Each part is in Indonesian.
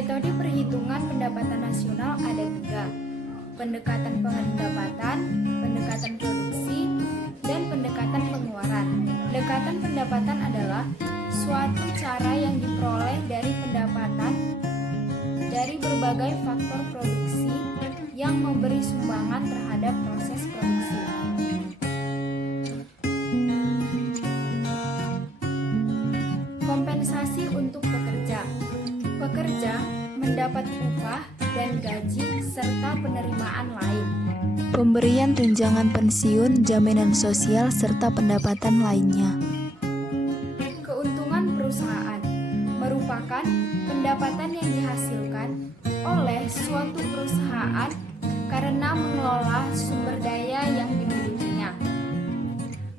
Metode perhitungan pendapatan nasional ada tiga: pendekatan pendapatan, pendekatan produksi, dan pendekatan pengeluaran. Pendekatan pendapatan adalah suatu cara yang diperoleh dari pendapatan dari berbagai faktor produksi yang memberi sumbangan terhadap proses produksi. Kompensasi untuk pekerja. Pekerja mendapat upah dan gaji serta penerimaan lain. Pemberian tunjangan pensiun, jaminan sosial, serta pendapatan lainnya. Keuntungan perusahaan merupakan pendapatan yang dihasilkan oleh suatu perusahaan karena mengelola sumber daya yang dimilikinya.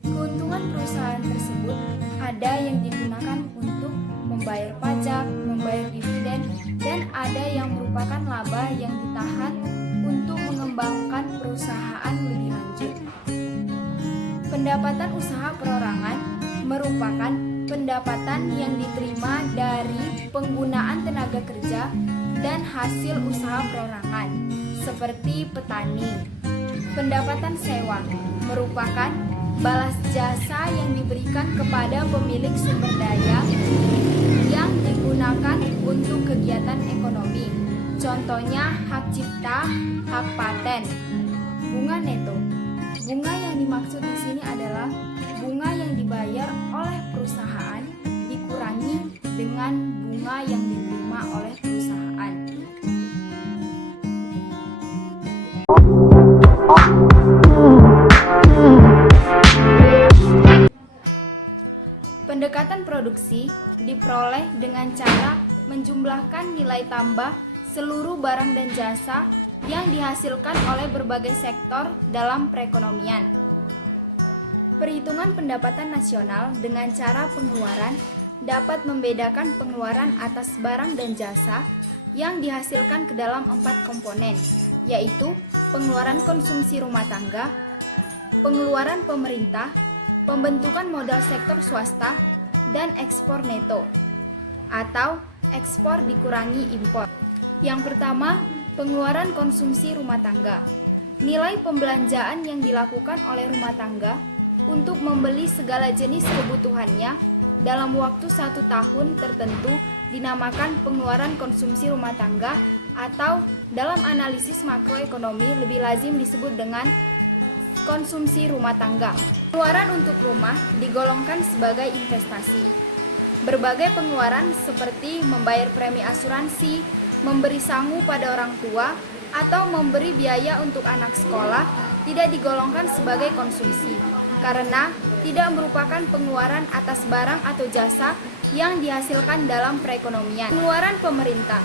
Keuntungan perusahaan tersebut ada yang digunakan untuk membayar pajak, membayar dividen, dan ada yang merupakan laba yang ditahan untuk mengembangkan perusahaan lebih lanjut. Pendapatan usaha perorangan merupakan pendapatan yang diterima dari penggunaan tenaga kerja dan hasil usaha perorangan, seperti petani. Pendapatan sewa merupakan balas jasa yang diberikan kepada pemilik sumber daya yang digunakan untuk kegiatan ekonomi. Contohnya hak cipta, hak paten. Bunga neto. Bunga yang dimaksud di sini adalah bunga yang dibayar oleh perusahaan dikurangi dengan bunga yang diterima oleh perusahaan. Pendekatan produksi diperoleh dengan cara menjumlahkan nilai tambah seluruh barang dan jasa yang dihasilkan oleh berbagai sektor dalam perekonomian. Perhitungan pendapatan nasional dengan cara pengeluaran dapat membedakan pengeluaran atas barang dan jasa yang dihasilkan ke dalam 4 komponen, yaitu pengeluaran konsumsi rumah tangga, pengeluaran pemerintah, pembentukan modal sektor swasta, dan ekspor neto atau ekspor dikurangi impor. Yang pertama, pengeluaran konsumsi rumah tangga. Nilai pembelanjaan yang dilakukan oleh rumah tangga untuk membeli segala jenis kebutuhannya dalam waktu 1 tahun tertentu dinamakan pengeluaran konsumsi rumah tangga, atau dalam analisis makroekonomi lebih lazim disebut dengan konsumsi rumah tangga. Pengeluaran untuk rumah digolongkan sebagai investasi. Berbagai pengeluaran seperti membayar premi asuransi, memberi sangu pada orang tua, atau memberi biaya untuk anak sekolah tidak digolongkan sebagai konsumsi karena tidak merupakan pengeluaran atas barang atau jasa yang dihasilkan dalam perekonomian. Pengeluaran pemerintah.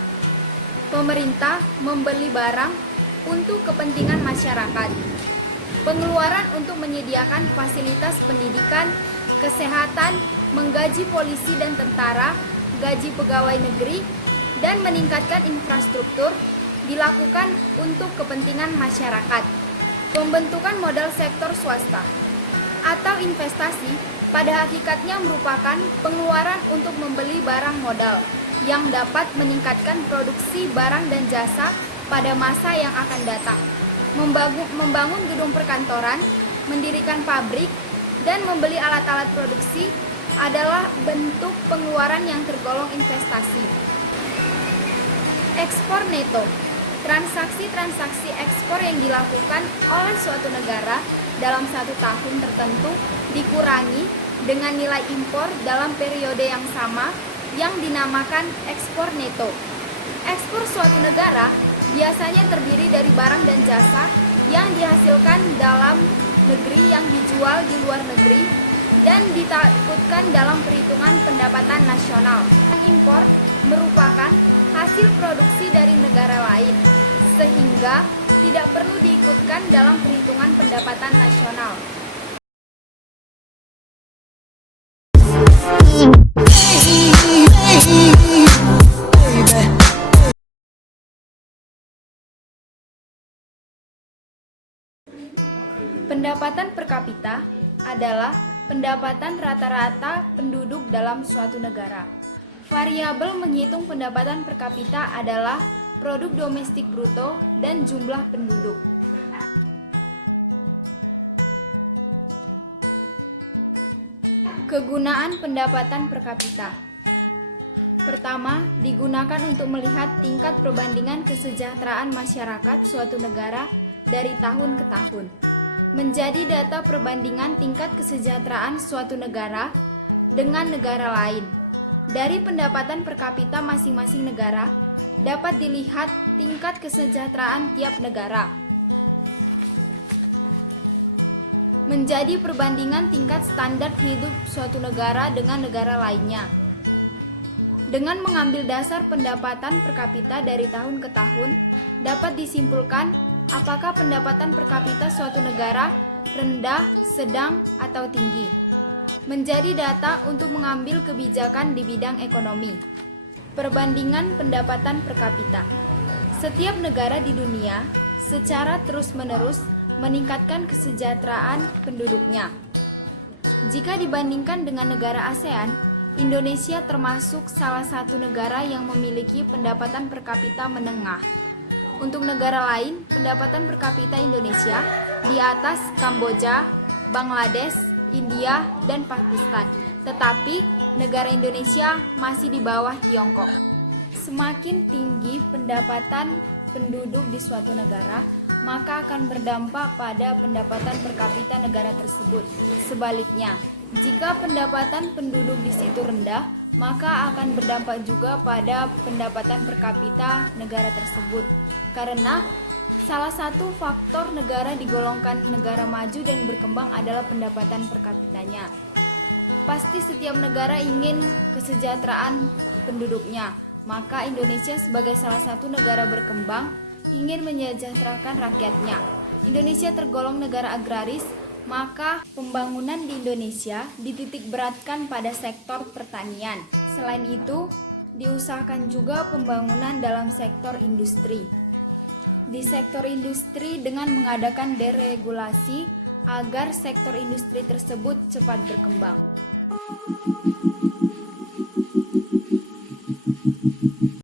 Pemerintah membeli barang untuk kepentingan masyarakat. Pengeluaran untuk menyediakan fasilitas pendidikan, kesehatan, menggaji polisi dan tentara, gaji pegawai negeri, dan meningkatkan infrastruktur dilakukan untuk kepentingan masyarakat. Pembentukan modal sektor swasta atau investasi pada hakikatnya merupakan pengeluaran untuk membeli barang modal yang dapat meningkatkan produksi barang dan jasa pada masa yang akan datang. Membangun gedung perkantoran, mendirikan pabrik, dan membeli alat-alat produksi adalah bentuk pengeluaran yang tergolong investasi. Ekspor neto. Transaksi-transaksi ekspor yang dilakukan oleh suatu negara dalam 1 tahun tertentu dikurangi dengan nilai impor dalam periode yang sama yang dinamakan ekspor neto. Ekspor suatu negara biasanya terdiri dari barang dan jasa yang dihasilkan dalam negeri yang dijual di luar negeri dan ditakutkan dalam perhitungan pendapatan nasional. Impor merupakan hasil produksi dari negara lain, sehingga tidak perlu diikutkan dalam perhitungan pendapatan nasional. Pendapatan per kapita adalah pendapatan rata-rata penduduk dalam suatu negara. Variabel menghitung pendapatan per kapita adalah produk domestik bruto dan jumlah penduduk. Kegunaan pendapatan per kapita. Pertama, digunakan untuk melihat tingkat perbandingan kesejahteraan masyarakat suatu negara dari tahun ke tahun. Menjadi data perbandingan tingkat kesejahteraan suatu negara dengan negara lain. Dari pendapatan per kapita masing-masing negara, dapat dilihat tingkat kesejahteraan tiap negara. Menjadi perbandingan tingkat standar hidup suatu negara dengan negara lainnya. Dengan mengambil dasar pendapatan per kapita dari tahun ke tahun, dapat disimpulkan apakah pendapatan per kapita suatu negara rendah, sedang, atau tinggi. Menjadi data untuk mengambil kebijakan di bidang ekonomi. Perbandingan pendapatan per kapita. Setiap negara di dunia secara terus-menerus meningkatkan kesejahteraan penduduknya. Jika dibandingkan dengan negara ASEAN, Indonesia termasuk salah satu negara yang memiliki pendapatan per kapita menengah. Untuk negara lain, pendapatan per kapita Indonesia di atas Kamboja, Bangladesh, India, dan Pakistan. Tetapi negara Indonesia masih di bawah Tiongkok. Semakin tinggi pendapatan penduduk di suatu negara, maka akan berdampak pada pendapatan per kapita negara tersebut. Sebaliknya, jika pendapatan penduduk di situ rendah, maka akan berdampak juga pada pendapatan per kapita negara tersebut. Karena salah satu faktor negara digolongkan negara maju dan berkembang adalah pendapatan per kapitanya. Pasti setiap negara ingin kesejahteraan penduduknya, maka Indonesia sebagai salah satu negara berkembang ingin menyejahterakan rakyatnya. Indonesia tergolong negara agraris, maka pembangunan di Indonesia dititik beratkan pada sektor pertanian. Selain itu, diusahakan juga pembangunan dalam sektor industri. Di sektor industri dengan mengadakan deregulasi agar sektor industri tersebut cepat berkembang.